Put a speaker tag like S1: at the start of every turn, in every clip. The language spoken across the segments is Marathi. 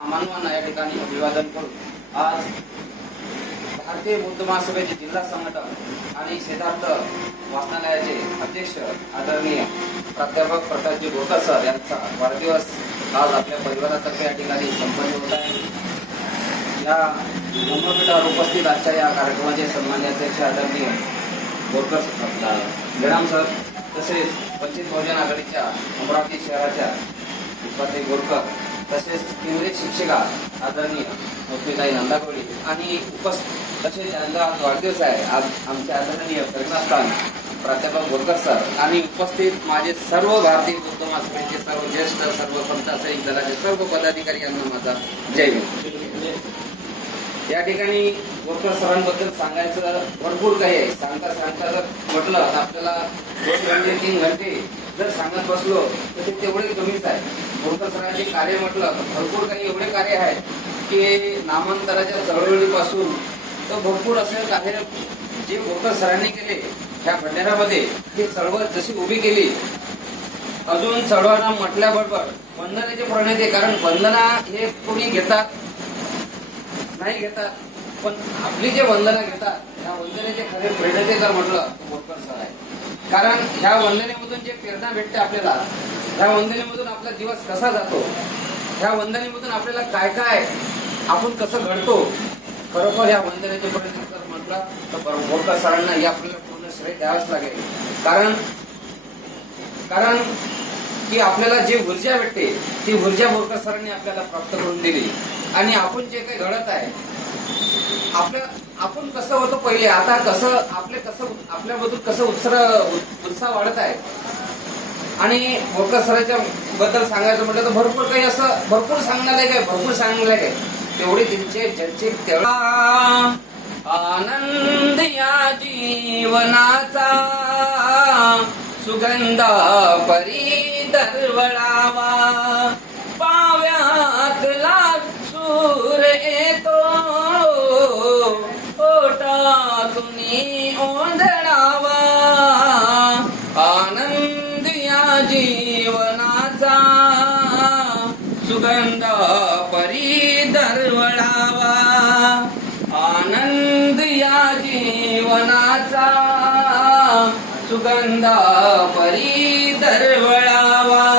S1: मानवांना या ठिकाणी अभिवादन करून आज भारतीय बुद्ध महासभेचे जिल्हा संघटक आणि सिद्धार्थ वाचनालयाचे अध्यक्ष आदरणीय प्राध्यापक प्रकाशजी बोरकर सर यांचा वाढदिवस आज आपल्या परिवारातर्फे या ठिकाणी संपन्न होत आहे. या ब्रह्मपीठावर उपस्थित आजच्या या कार्यक्रमाचे सन्मान्य अध्यक्ष आदरणीय बोरकर सर. जयराम सर तसेच वंचित बहुजन आघाडीच्या अमरावती शहराच्या उपाध्यक्ष बोरकर तसेच केंद्रित शिक्षिका आदरणीय मोसमीताई नंदाकोळी आणि उपस्थित तसेच त्यांचा आज वाढदिवस आहे. आज आमचे आदरणीय प्रेरणास्थान प्राध्यापक बोरकर सर आणि उपस्थित माझे सर्व भारतीय बौद्ध महासभेचे सर्व ज्येष्ठ सर्व समता सैनिक दलाचे सर्व पदाधिकारी यांना माझा जय या ठिकाणी बोरकर सरांबद्दल सांगायचं भरपूर काही आहे. सांगता सांगता जर म्हटलं तर आपल्याला दोन घंटे तीन घंटे जर सांगत बसलो तर ते तेवढे कमीच आहे. बोरकर सरांचे कार्य म्हटलं तर भरपूर काही एवढे कार्य आहेत की नामांतराच्या चळवळीपासून तर भरपूर असे कार्य जे बोरकर सरांनी केले ह्या भंडारामध्ये ही चळवळ जशी उभी केली अजून चळवळा म्हटल्याबरोबर बंधनाचे प्रणेते कारण वंदना हे कोणी घेतात? नाही घेतात. पण आपली जे वंदना घेतात त्या वंदनेचे खरे प्रणेते जर म्हटलं तर बोरकर सर आहे कारण ह्या वंदनेमधून जे प्रेरणा भेटते आपल्याला ह्या वंदनेमधून आपला दिवस कसा जातो ह्या वंदनेमधून आपल्याला काय काय आपण कसं घडतो खरोखर या वंदनेचे प्रेरणा जर म्हटलं तर बरोबर सरांना हे आपल्याला पूर्ण श्रेय द्यावाच लागेल. कारण कारण की आपल्याला जी ऊर्जा भेटते ती ऊर्जा बोरकर सरांनी आपल्याला प्राप्त करून दिली आणि आपण जे काही घडत आहे आपल्या आपण कसं होतो पहिले? आता कसं आपले कसं आपल्यामधून कसं उत्साह उत्साह वाढत आहे? आणि बोरकर सरांच्या बद्दल सांगायचं म्हटलं तर भरपूर काही असं भरपूर सांगणार आहे काय भरपूर सांगणार आहे तेवढे त्यांचे ज्यांचे तेवढा आनंद या जीवनाचा सुगंधा परी दरवळावा. सुगंधा परी दरवळावा.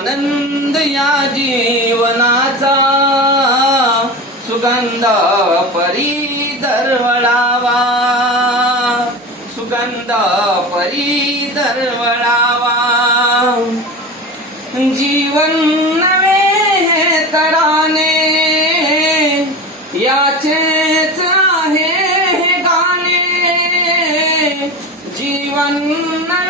S1: आनंद या जीवनाचा. सुगंध परी दरवळावा. सुगंध परी दरवळावा. जीवन नवे हे तराने याचेच आहे गाणे. जीवन नवे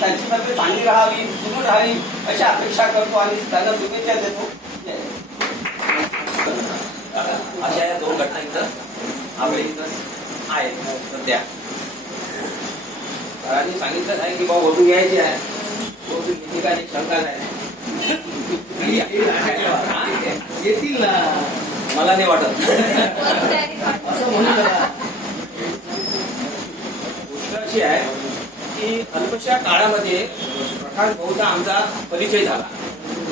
S2: त्यांची तब्येत चांगली राहावी सुरू राहावी अशी अपेक्षा करतो आणि त्यांना शुभेच्छा देतो.
S1: अशा या दोन घटना इथं आपल्या इथं आहेत. सध्या. सरांनी सांगितलं आहे की बाबा वोटू घ्यायची आहे. वोटू घेतली का नाही शंका नाही
S2: येतील ना.
S1: मला नाही वाटत.
S2: असं म्हणू नका
S1: गोष्ट अशी आहे
S2: की अल्पशा काळामध्ये प्रकाश भाऊचा आमचा परिचय झाला.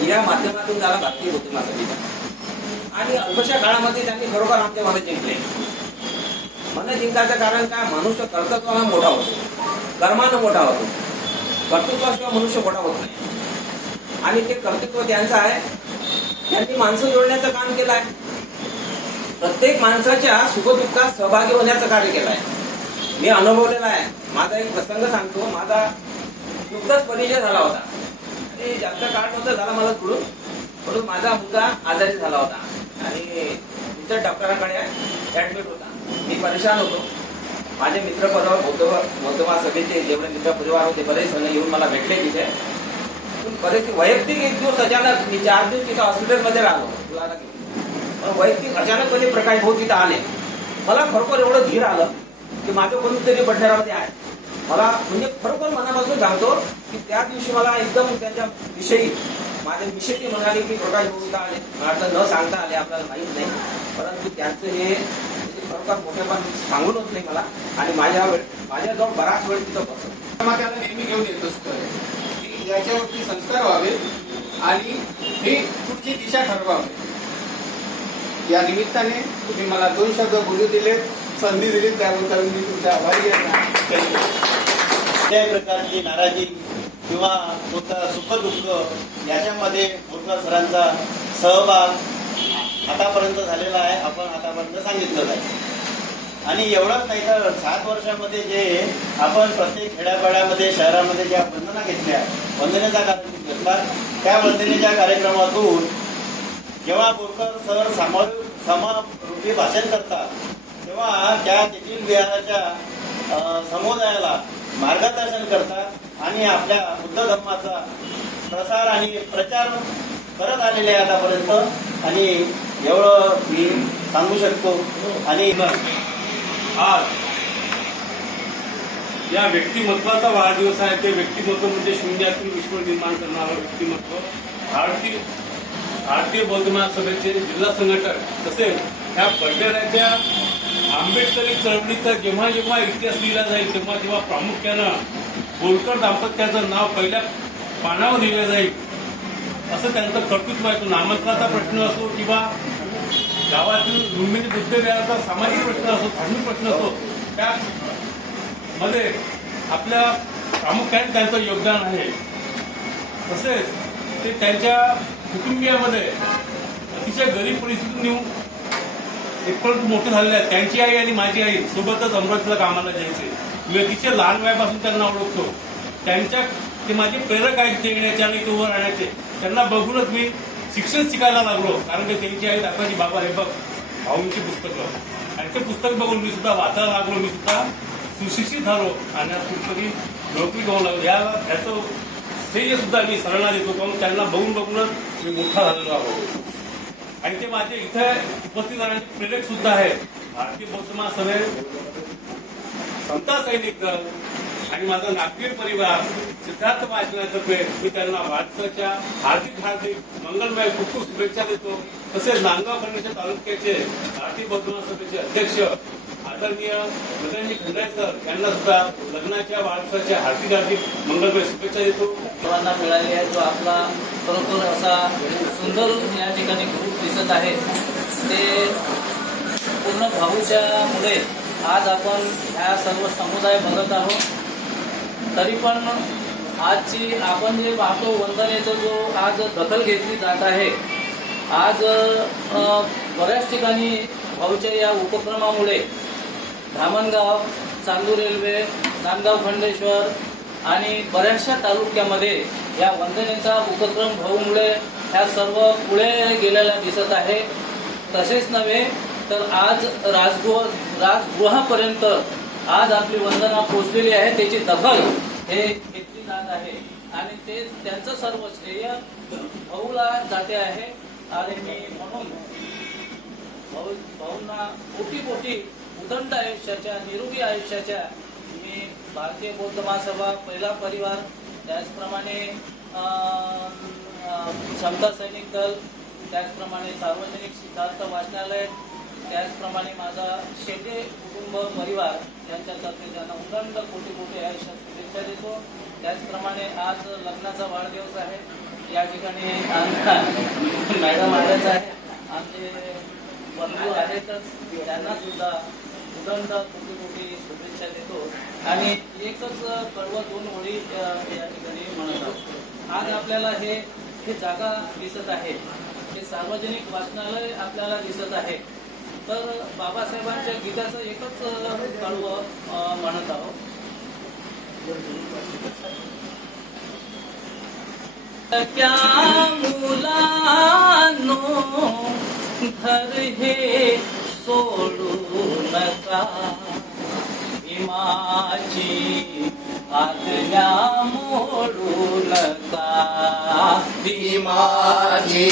S2: या माध्यमातून झाला भारतीय बौद्ध आणि अल्पशा काळामध्ये त्यांनी खरोखर आमच्या मनं जिंकले. मन जिंकायचं कारण काय? मनुष्य कर्तृत्वानं मोठा होतो. कर्मानं मोठा होतो. कर्तृत्वाशिवाय मनुष्य मोठा होत नाही. आणि ते कर्तृत्व त्यांचं आहे. त्यांनी माणसं जोडण्याचं काम केलं आहे प्रत्येक माणसाच्या सुखदुःखात सहभागी होण्याचं कार्य केलं आहे मी अनुभवलेला आहे. माझा एक प्रसंग सांगतो. माझा नुकताच परिचय झाला होता. आणि जास्त काळ नव्हतं झाला मला पुढून म्हणून माझा मुलगा आजारी झाला होता. आणि इतर डॉक्टरांकडे ऍडमिट होता. मी परेशान होतो. माझे मित्र परिवार बौद्ध बौद्ध सभेचे जेवढे मित्र परिवार होते बरेच जण येऊन मला भेटले तिथे. पण बरेच वैयक्तिक एक दिवस अचानक मी चार दिवस तिथं हॉस्पिटलमध्ये राहिलो. मुलाला घेऊन पण वैयक्तिक अचानकपणे प्रकाश भाऊ तिथं आले. मला खरोखर एवढं धीर आलं. की माझं कोणीतरी बंधारामध्ये आहे. मला म्हणजे खरोखर मनापासून सांगतो की त्या दिवशी मला एकदम त्यांच्या विषयी माझ्या विषयी ते म्हणाले की प्रकाश भाऊ आले. मला न सांगता आले आपल्याला माहीत नाही. परंतु त्यांचं हे म्हणजे खरोखर मोठेपण सांगून होत नाही मला. आणि माझ्या वेळ माझ्याजवळ बराच वेळ तिथं बसत.
S3: त्याला नेहमी घेऊन येत असतो. की याच्यावरती संस्कार व्हावे आणि ही पुढची दिशा ठरवावी. या निमित्ताने तुम्ही मला दोन शब्द बोलू दिले संधी दिली त्याबद्दल मी तुमच्या आभारी आहे.
S4: कुठल्याही प्रकारची नाराजी किंवा तुमचं सुखदुःख याच्यामध्ये बोरकर सरांचा सहभाग आतापर्यंत झालेला आहे आपण आतापर्यंत सांगितलं आहे. आणि एवढंच नाही तर सात वर्षामध्ये जे आपण प्रत्येक खेड्यापाड्यामध्ये शहरामध्ये ज्या वंदना घेतल्या वंदनेचा कार्यक्रम घेतला त्या वंदनेच्या कार्यक्रमातून जेव्हा बोरकर सर सम समरूपी भाषण करतात तेव्हा त्या तेथील विहाराच्या समुदायाला मार्गदर्शन करतात आणि आपल्या बुद्ध धर्माचा प्रसार आणि प्रचार करत आलेले आहे आतापर्यंत आणि एवढं मी सांगू शकतो. आणि
S5: आज या व्यक्तिमत्वाचा वाढदिवस आहे. ते व्यक्तिमत्व म्हणजे शून्यातून विश्व निर्माण करणारं व्यक्तिमत्व. भारतीय भारतीय बौद्ध महासभेचे जिल्हा संघटक तसेच ह्या पडलेल्याच्या आंबेडकरी चळवळीचा जेव्हा जेव्हा इतिहास लिहिला जाईल तेव्हा तेव्हा प्रामुख्यानं बोलकर दाम्पत्याचं नाव पहिल्या पानावर लिहिलं जाईल. असं त्यांचं कर्तृत्व आहे. तो प्रश्न असो किंवा गावातील रुंदीने बुद्धविहाराचा सामाजिक प्रश्न असो धार्मिक प्रश्न असो त्या मध्ये आपल्या प्रामुख्याने त्यांचं योगदान आहे. तसेच ते त्यांच्या कुटुंबियामध्ये अतिशय गरीब परिस्थितीतून येऊन इथपर्यंत मोठे झालेले आहेत. त्यांची आई आणि माझी आई सोबतच अमरावतीला कामाला जायचे. मी तिचे लहान वयापासून त्यांना ओळखतो. त्यांच्या ते माझे प्रेरक आहेत ते येण्याचे आणि ते उभं राहण्याचे. त्यांना बघूनच मी शिक्षण शिकायला लागलो. कारण की त्यांची आई दाखवायची बाबा हे बघ भाऊंची पुस्तकं. आणि ते पुस्तक बघून मी सुद्धा वाचायला लागलो. मी सुद्धा सुशिक्षित झालो. आणि आज कुठतरी नोकरी घेऊ लागलो या ह्याचं श्रेय सुद्धा मी सरांना देतो कारण त्यांना बघून बघूनच मी मोठा झालेलो आहोत. आणि ते माझे इथे उपस्थित राहण्याचे प्रेरक सुद्धा आहेत. भारतीय बौद्ध महासभे समता सैनिक दल आणि माझा नागपूर परिवार सिद्धार्थ वाचनातर्फे मी त्यांना वाढदिवसाच्या हार्दिक हार्दिक मंगलमय खूप खूप शुभेच्छा देतो. तसेच नांदगाव करण्याच्या तालुक्याचे भारतीय बौद्ध महासभेचे अध्यक्ष आदरणीय गगनजी खंडाळे सर यांना सुद्धा लग्नाच्या वाढसाच्या हार्दिक हार्दिक मंगलमय शुभेच्छा देतो.
S6: सर्वांना मिळाली आहे जो आपला खरोखर असा सुंदर या ठिकाणी ग्रुप दिसत आहे. ते पूर्ण भाऊच्यामुळे आज आपण ह्या सर्व समुदाय बघत आहोत. तरी पण आजची आपण जे पाहतो वंदनेचा जो आज दखल घेतली जात आहे आज बऱ्याच ठिकाणी भाऊच्या या उपक्रमामुळे धामणगाव चांदूर रेल्वे नांदगाव खंडेश्वर आणि बऱ्याचशा तालुक्यामध्ये या वंदनेचा उपक्रम भाऊमुळे ह्या सर्व पुढे गेलेल्या दिसत आहे. तसेच नव्हे तर आज राजगृह राजगृहापर्यंत आज आपली वंदना पोचलेली आहे. त्याची दखल हे घेतली जात आहे. आणि ते त्यांचं सर्व श्रेय भाऊला जाते आहे. आणि मी म्हणून भाऊ भाऊंना मोठी मोठी उदंड आयुष्याच्या निरोगी आयुष्याच्या भारतीय बौद्ध महासभा पहिला परिवार त्याचप्रमाणे समता सैनिक दल त्याचप्रमाणे सार्वजनिक सिद्धार्थ वाचनालय त्याचप्रमाणे माझा शेटे कुटुंब परिवार यांच्यातर्फे त्यांना उदंड कोटी कोटी आयुष्यात शुभेच्छा देतो. त्याचप्रमाणे आज लग्नाचा वाढदिवस आहे. या ठिकाणी मॅडम आल्याच आहे आमचे बंधू आहेतच. त्यांना सुद्धा उदंड खूप मोठी शुभेच्छा देतो. आणि एकच पर्व दोन ओळी या ठिकाणी म्हणत आहोत. आज आपल्याला हे हे जागा दिसत आहे. हे सार्वजनिक वाचनालय आपल्याला दिसत आहे. तर बाबासाहेबांच्या गीताचं एकच पर्व म्हणत आहोत. क्या मुलानो घर हे सोडू भीमाची आज्ञा मोडू नका
S1: भीमाची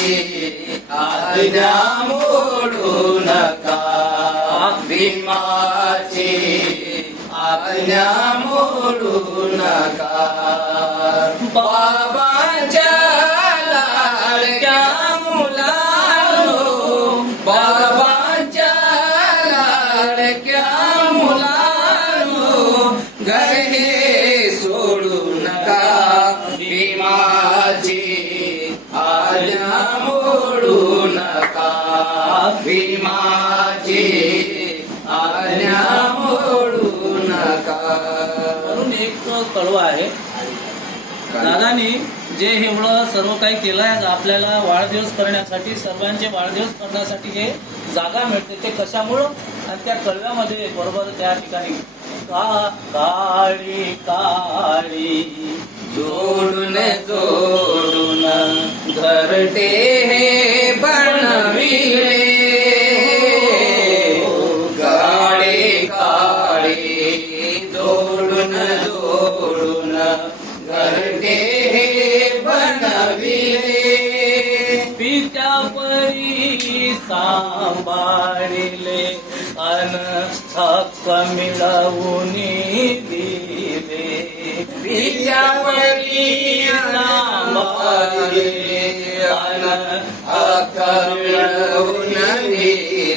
S1: आज्ञा मोडू नका भीमाची आज्ञा मोडू
S6: एक कळवा आहे. दादानी जे एवढं सर्व काही केलं आहे आपल्याला वाढदिवस करण्यासाठी सर्वांचे वाढदिवस करण्यासाठी जे जागा मिळते. ते कशामुळं? आणि त्या कळव्यामध्ये बरोबर त्या ठिकाणी का काळी काळी
S1: जोडून जोडून घरटे हे बनविले. ಮಾಡಿಲೆ ಅನರ್ಥಕ್ಕಮಿಳವು ನೀಡಿಲೆ ಮಾಡಿಲೆ ಅನರ್ಥಕ್ಕಮಿಳವು ನೀಡಿಲೆ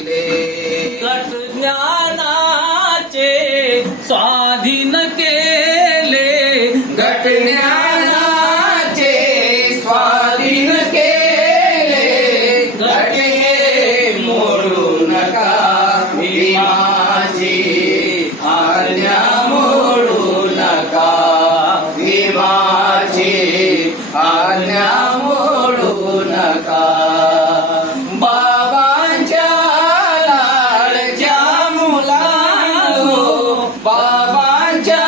S1: आज्ञा मोडू नका. बाबांच्या लाडच्या मुलांनो बाबांच्या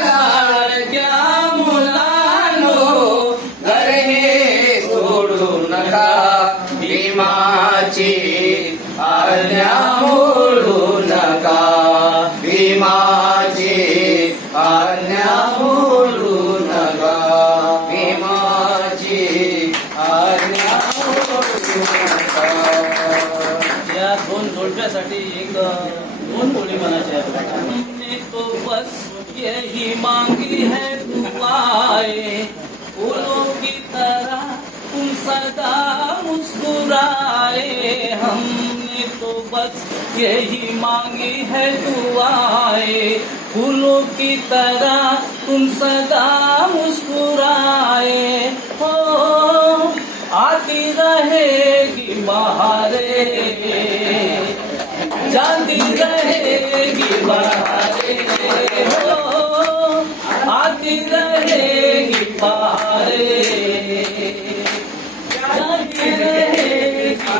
S1: लाडक्या मुलांनो घर हे सोडू नका. भीमाची आज्ञा मोडू नका. भीमाची आज्ञा
S6: यही मांगी है दुआए। फूलों की तरह तुम सदा मुस्कुराए। हमने तो बस यही मांगी है दुआए। फूलों की तरह तुम सदा मुस्कुराए। हो, आती रहेगी बहारे जाती रहेगी बहारे हो आती रहेगी बहारे